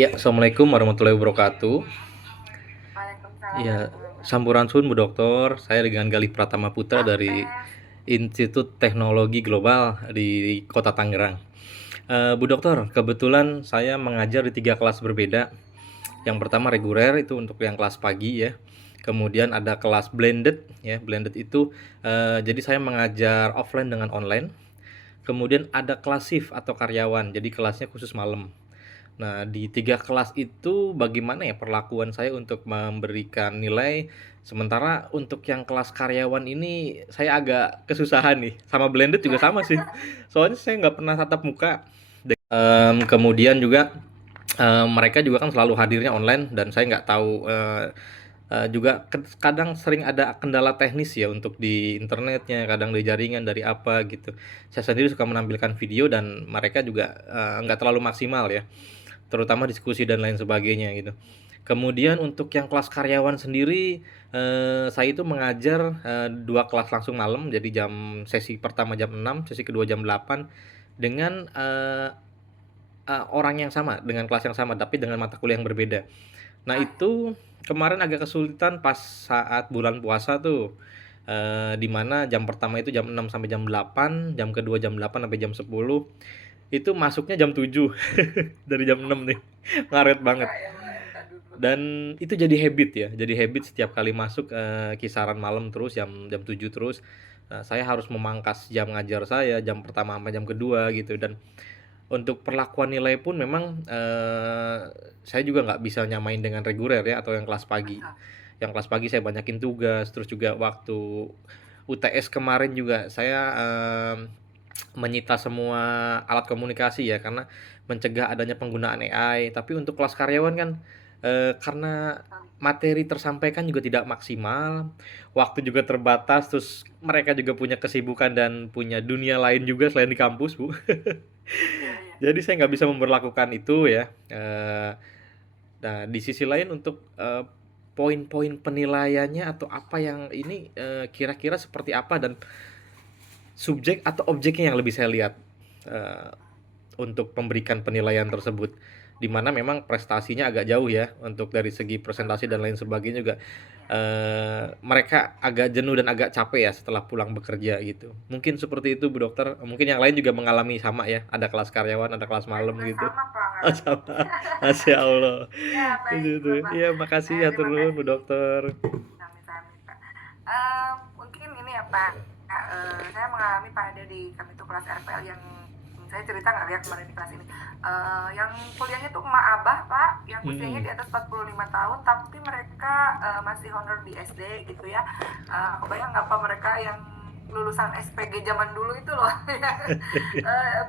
Ya, Assalamualaikum warahmatullahi wabarakatuh. Waalaikumsalam Ya, warahmatullahi wabarakatuh. Sampurasun Bu Dokter. Saya dengan Galih Pratama Putra dari Tes. Institut Teknologi Global di Kota Tangerang. Bu Dokter, kebetulan saya mengajar di 3 kelas berbeda. Yang pertama reguler itu untuk yang kelas pagi ya. Kemudian ada kelas blended ya. Blended itu jadi saya mengajar offline dengan online. Kemudian ada kelas shift atau karyawan. Jadi kelasnya khusus malam. Nah, di 3 kelas itu bagaimana ya perlakuan saya untuk memberikan nilai, sementara untuk yang kelas karyawan ini saya agak kesusahan nih, sama blended juga sama sih. Soalnya saya nggak pernah tatap muka. Kemudian juga mereka juga kan selalu hadirnya online dan saya nggak tahu juga kadang sering ada kendala teknis ya untuk di internetnya, kadang di jaringan dari apa gitu. Saya sendiri suka menampilkan video dan mereka juga nggak terlalu maksimal ya, terutama diskusi dan lain sebagainya gitu. Kemudian untuk yang kelas karyawan sendiri, saya itu mengajar 2 kelas langsung malam, jadi sesi pertama jam 6, sesi kedua jam 8 dengan orang yang sama, dengan kelas yang sama, tapi dengan mata kuliah yang berbeda. Nah itu kemarin agak kesulitan pas saat bulan puasa tuh, di mana jam pertama itu jam 6 sampai jam 8, jam kedua jam 8 sampai jam 10, itu masuknya jam 7 dari jam 6 nih, ngaret banget. Enggak ya, Mbak dulu. Dan itu jadi habit ya, jadi habit setiap kali masuk kisaran malam terus jam jam 7 terus. Nah, saya harus memangkas jam ngajar saya, jam pertama sama jam kedua gitu. Dan untuk perlakuan nilai pun memang saya juga nggak bisa nyamain dengan reguler ya atau yang kelas pagi. Betul. Yang kelas pagi saya banyakin tugas, terus juga waktu UTS kemarin juga saya menyita semua alat komunikasi ya karena mencegah adanya penggunaan AI. Tapi untuk kelas karyawan kan karena materi tersampaikan juga tidak maksimal, waktu juga terbatas, terus mereka juga punya kesibukan dan punya dunia lain juga selain di kampus, Bu. Iya, iya. Jadi saya nggak bisa memberlakukan itu ya. Nah, di sisi lain untuk poin-poin penilaiannya atau apa yang ini kira-kira seperti apa dan subjek atau objeknya yang lebih saya lihat eh, untuk memberikan penilaian tersebut, di mana memang prestasinya agak jauh ya untuk dari segi Betul, presentasi betul. dan lain sebagainya juga Iya. mereka agak jenuh dan agak capek ya setelah pulang bekerja gitu. Mungkin seperti itu Bu Dokter. Mungkin yang lain juga mengalami sama ya. Ada kelas karyawan, ada kelas Saya malam juga gitu. sama Pak Oh, ngalaminnya. sama. Masya Allah. Ya, Itu baik tuh. Bapak. Iya, makasih ya Terima turun Bu kasih. Dokter. Sami-sami Pak. Mungkin ini ya Pak, saya mengalami pada di kami itu kelas RPL yang saya cerita nggak ya kemarin di kelas ini. Yang kuliahnya tuh emak abah Pak, yang usianya Hmm. di atas 45 tahun, tapi mereka masih honor di SD gitu ya. Kebayang nggak Pak mereka yang lulusan SPG zaman dulu itu loh.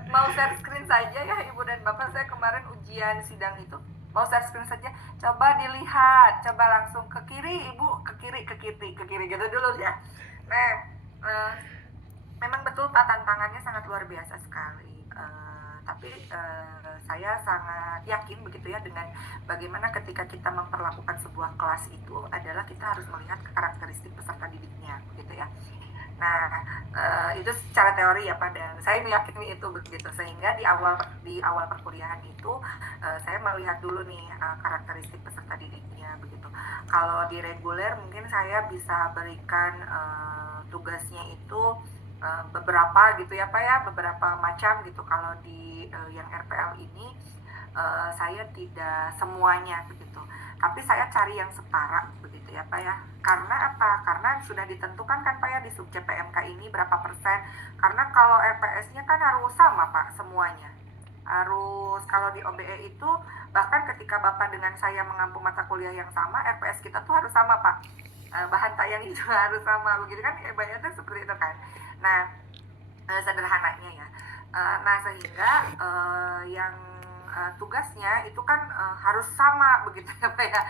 Mau share screen saja ya Ibu dan Bapak, saya kemarin ujian sidang itu mau share screen saja, coba dilihat, coba langsung ke kiri Ibu, ke kiri, ke kiri, ke kiri gitu dulu ya. Nah, eh, memang betul Pak, tantangannya sangat luar biasa sekali. Tapi saya sangat yakin begitu ya dengan bagaimana ketika kita memperlakukan sebuah kelas itu adalah kita harus melihat karakteristik peserta didiknya begitu ya. Nah, itu secara teori ya pada saya meyakini itu begitu, sehingga di awal perkuliahan itu saya melihat dulu nih karakteristik peserta didiknya begitu. Kalau di reguler mungkin saya bisa berikan tugasnya itu beberapa gitu ya Pak ya, beberapa macam gitu. Kalau di yang RPL ini saya tidak semuanya begitu, tapi saya cari yang setara begitu ya Pak ya. Karena apa? Karena sudah ditentukan kan Pak ya di subjek PMK ini berapa persen. Karena kalau RPS-nya kan harus sama Pak semuanya, harus. Kalau di OBE itu bahkan ketika Bapak dengan saya mengampu mata kuliah yang sama, RPS kita tuh harus sama Pak. Bahan tayang itu harus sama begitu kan, ibaratnya seperti itu kan. Nah, sederhananya ya. Nah, sehingga yang tugasnya itu kan harus sama begitu ya Pak ya.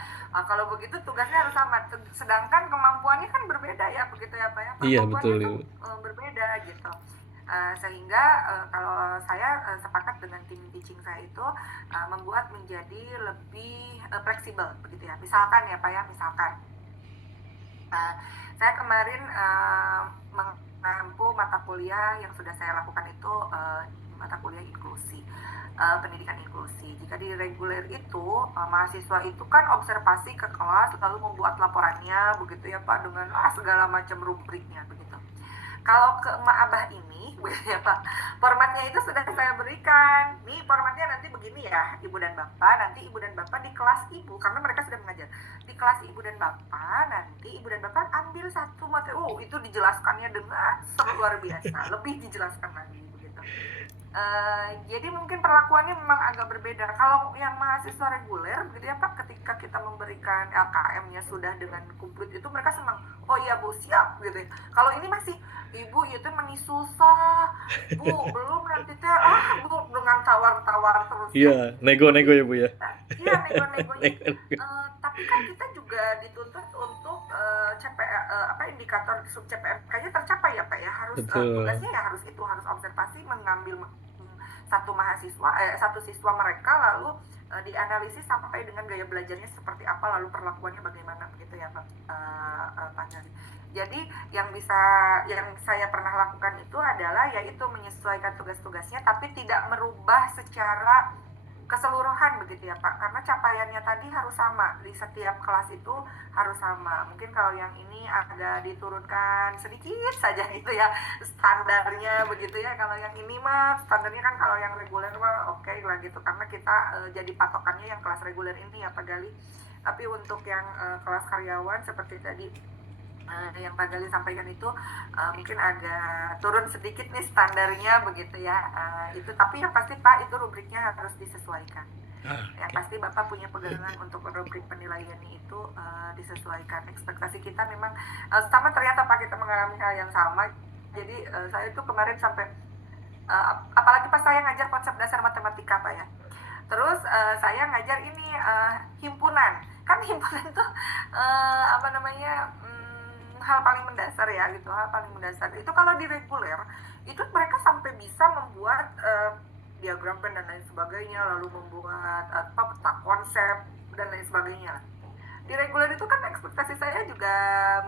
Kalau begitu tugasnya harus sama, sedangkan kemampuannya kan berbeda ya begitu ya Pak ya. Iya, betul Kemampuannya tuh Ibu. berbeda gitu. Sehingga kalau saya sepakat dengan tim teaching saya itu membuat menjadi lebih fleksibel begitu ya. Misalkan ya Pak ya, misalkan Nah, saya kemarin mengampu mata kuliah yang sudah saya lakukan itu mata kuliah inklusi, pendidikan inklusi. Jika di reguler itu mahasiswa itu kan observasi ke kelas lalu membuat laporannya begitu ya Pak, dengan segala macam rubriknya begitu. Kalau ke emak abah ini ya Pak, formatnya itu sudah saya berikan. Nih formatnya nanti begini ya, ibu dan bapak, nanti ibu dan bapak di kelas ibu, karena mereka sudah mengajar di kelas ibu dan bapak, nanti ibu dan bapak ambil satu materi. Itu dijelaskannya dengan sangat luar biasa, lebih dijelaskan lagi begitu. Jadi mungkin perlakuannya memang agak berbeda. Kalau yang mahasiswa reguler begitu ya Pak, ketika kita memberikan LKM-nya sudah dengan komplit itu mereka senang. Oh iya Bu, siap gitu ya. Kalau ini masih, Ibu itu meni susah, Bu, belum nanti teh, Bu, dengan tawar-tawar terus ya. Iya, nego-nego ya Bu ya. Iya, nego-negonya. Nego-nego. Tapi kan kita juga dituntut untuk indikator sub CPMK-nya tercapai ya Pak ya. Harus Betul. tugasnya ya harus itu, harus observasi mengambil satu siswa mereka, lalu dianalisis sampai dengan gaya belajarnya seperti apa, lalu perlakuannya bagaimana begitu ya Pak Gali. Jadi yang saya pernah lakukan itu adalah yaitu menyesuaikan tugas-tugasnya, tapi tidak merubah secara keseluruhan begitu ya Pak, karena capaiannya tadi harus sama di setiap kelas itu, harus sama. Mungkin kalau yang ini agak diturunkan sedikit saja gitu ya standarnya begitu ya. Kalau yang ini mah standarnya kan kalau yang reguler mah oke lah gitu, karena kita jadi patokannya yang kelas reguler ini ya Pak Gali. Tapi untuk yang kelas karyawan seperti tadi yang Pak Gali sampaikan itu mungkin agak turun sedikit nih standarnya begitu ya. Itu tapi yang pasti Pak, itu rubriknya harus disesuaikan. Yang pasti Bapak punya pegangan untuk rubrik penilaiannya itu disesuaikan. Ekspektasi kita memang sama, ternyata Pak, kita mengalami hal yang sama. Jadi saya itu kemarin sampai apalagi pas saya ngajar konsep dasar matematika Pak ya. Terus saya ngajar ini himpunan. Kan himpunan tuh hal paling mendasar ya gitu, hal paling mendasar itu kalau di reguler itu mereka sampai bisa membuat diagram pen dan lain sebagainya, lalu membuat peta konsep dan lain sebagainya. Di reguler itu kan ekspektasi saya juga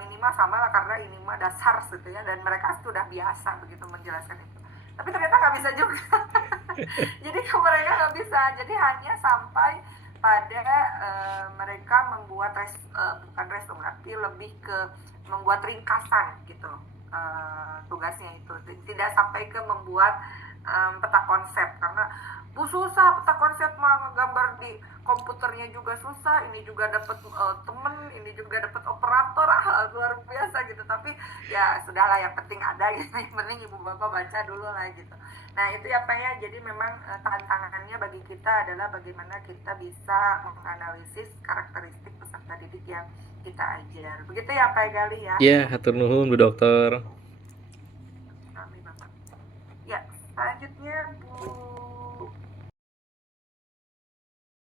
minimal sama lah, karena ini mah dasar gitu ya, dan mereka sudah biasa begitu menjelaskan itu. Tapi ternyata nggak bisa juga. Jadi mereka nggak bisa, jadi hanya sampai pada mereka membuat bukan resume, tapi lebih ke membuat ringkasan gitu tugasnya itu, tidak sampai ke membuat peta konsep, karena susah peta konsep mah, gambar di komputernya juga susah, ini juga dapat temen, ini juga dapat operator, luar biasa gitu. Tapi ya sudahlah, yang penting ada gitu, yang penting ibu bapak baca dulu lah gitu. Nah itu ya Pak ya, jadi memang tantangannya bagi kita adalah bagaimana kita bisa menganalisis karakteristik peserta didik yang kita ajar. Begitu ya Pak Gali ya. Iya, hatur nuhun Bu Dokter. Kami Bapak. Ya, selanjutnya Bu